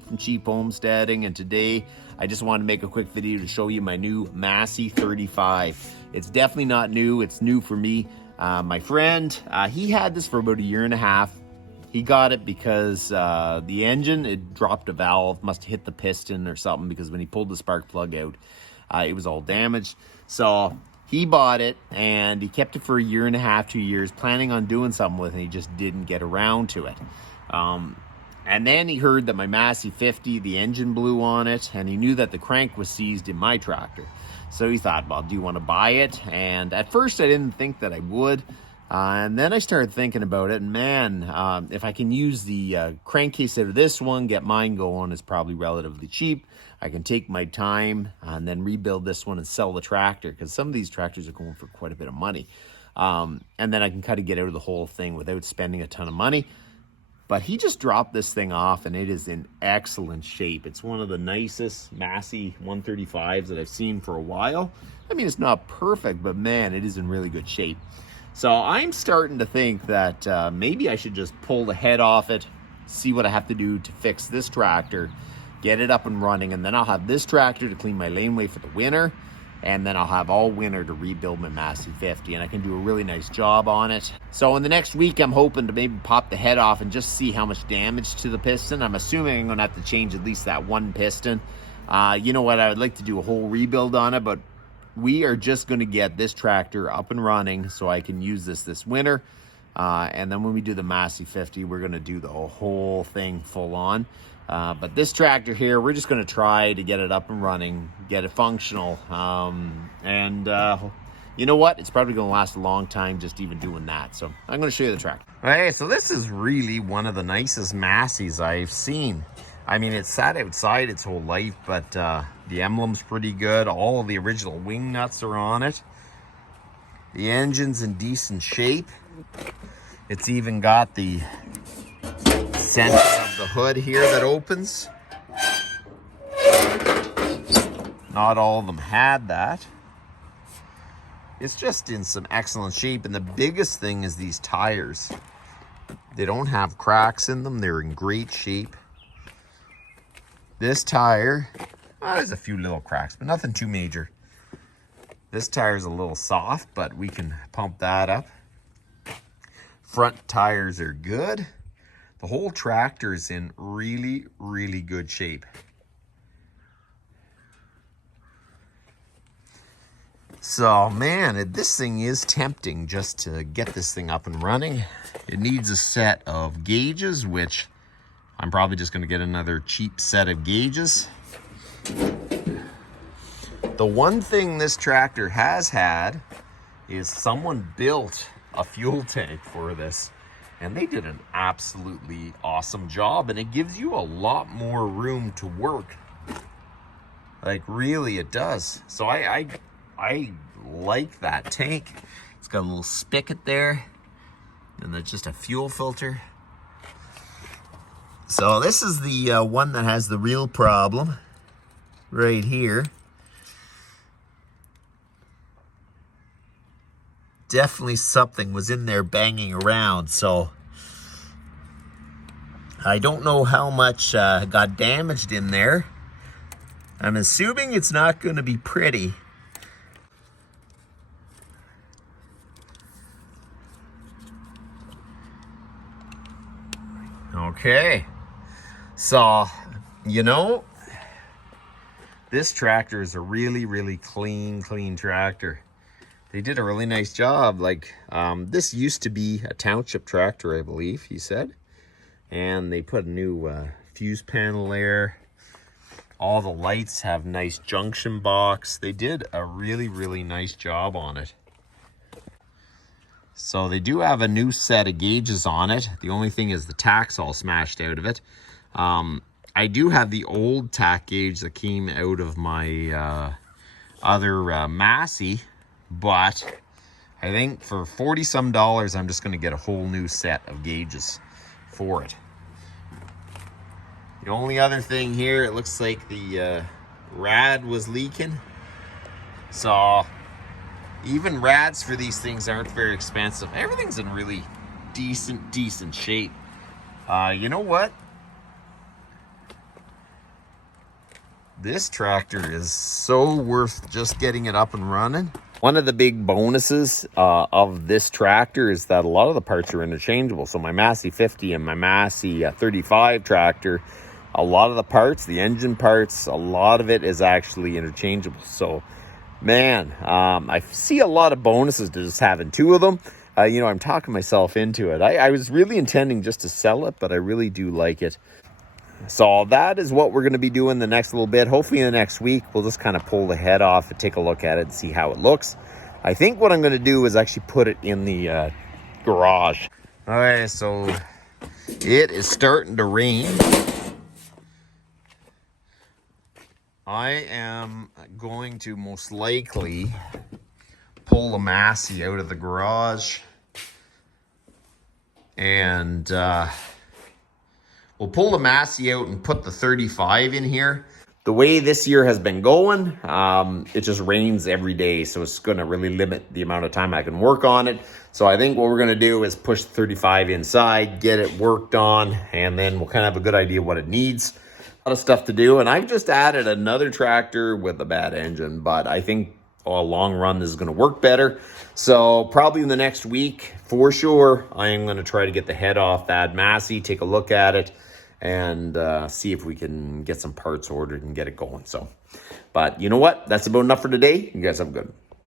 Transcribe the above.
Pete from Cheap Homesteading, and today I just wanted to make a quick video to show you my new Massey 35. It's definitely not new, it's new for me. My friend, he had this for about a year and a half. He got it because the engine, it dropped a valve, must have hit the piston or something, because when he pulled the spark plug out, it was all damaged. So he bought it and he kept it for a year and a half, 2 years, planning on doing something with it, and he just didn't get around to it. And then he heard that my Massey 50, the engine blew on it, and he knew that the crank was seized in my tractor. So he thought, well, do you want to buy it? And at first I didn't think that I would. And then I started thinking about it, and man, if I can use the crankcase out of this one, get mine going, it's probably relatively cheap. I can take my time and then rebuild this one and sell the tractor, because some of these tractors are going for quite a bit of money. And then I can kind of get out of the whole thing without spending a ton of money. But he just dropped this thing off, and it is in excellent shape. It's one of the nicest Massey 135s that I've seen for a while. I mean, it's not perfect, but man, it is in really good shape. So I'm starting to think that maybe I should just pull the head off it, see what I have to do to fix this tractor, get it up and running, and then I'll have this tractor to clean my laneway for the winter, and then I'll have all winter to rebuild my Massey 50, and I can do a really nice job on it. So in the next week, I'm hoping to maybe pop the head off and just see how much damage to the piston. I'm assuming I'm gonna have to change at least that one piston. You know what, I would like to do a whole rebuild on it, but we are just gonna get this tractor up and running so I can use this winter. And then when we do the Massey 50, we're gonna do the whole thing full on. But this tractor here, we're just gonna try to get it up and running, get it functional. You know what? It's probably gonna last a long time just even doing that. So I'm gonna show you the tractor. Okay, so this is really one of the nicest Masseys I've seen. I mean, it's sat outside its whole life, but the emblem's pretty good. All of the original wing nuts are on it. The engine's in decent shape. It's even got the center of the hood here that opens. Not all of them had that. It's just in some excellent shape, and the biggest thing is these tires. They don't have cracks in them. They're in great shape. This tire, there's a few little cracks, but nothing too major. This tire is a little soft, but we can pump that up. Front tires are good. The whole tractor is in really, really good shape. So, man, this thing is tempting just to get this thing up and running. It needs a set of gauges, which I'm probably just going to get another cheap set of gauges. The one thing this tractor has had is someone built a fuel tank for this, and they did an absolutely awesome job, and it gives you a lot more room to work. Like, really, it does. So I like that tank. It's got a little spigot there, and there's just a fuel filter. So this is the one that has the real problem right here. Definitely something was in there banging around, so I don't know how much got damaged in there. I'm assuming it's not going to be pretty. Okay. So, you know, this tractor is a really, really clean tractor. They did a really nice job. Like, this used to be a township tractor, I believe, he said. And they put a new fuse panel there. All the lights have nice junction box. They did a really, really nice job on it. So they do have a new set of gauges on it. The only thing is the tack's all smashed out of it. I do have the old tack gauge that came out of my other Massey, but I think for $40-some, I'm just going to get a whole new set of gauges for it. The only other thing here, it looks like the rad was leaking. So even rads for these things aren't very expensive. Everything's in really decent shape. You know what? This tractor is so worth just getting it up and running. One of the big bonuses of this tractor is that a lot of the parts are interchangeable. So my Massey 50 and my Massey 35 tractor, a lot of the parts, the engine parts, a lot of it is actually interchangeable. So, man, I see a lot of bonuses to just having two of them. You know, I'm talking myself into it. I was really intending just to sell it, but I really do like it. So that is what we're going to be doing the next little bit. Hopefully in the next week, we'll just kind of pull the head off and take a look at it and see how it looks. I think what I'm going to do is actually put it in the garage. All right, so it is starting to rain. I am going to most likely pull the Massey out of the garage and we'll pull the Massey out and put the 35 in here. The way this year has been going, it just rains every day, so it's going to really limit the amount of time I can work on it. So I think what we're going to do is push the 35 inside, get it worked on, and then we'll kind of have a good idea what it needs. A lot of stuff to do, and I've just added another tractor with a bad engine, but I think a long run this is going to work better. So probably in the next week, for sure, I am going to try to get the head off that Massey, take a look at it, and see if we can get some parts ordered and get it going. So, but you know what? That's about enough for today. You guys have a good one.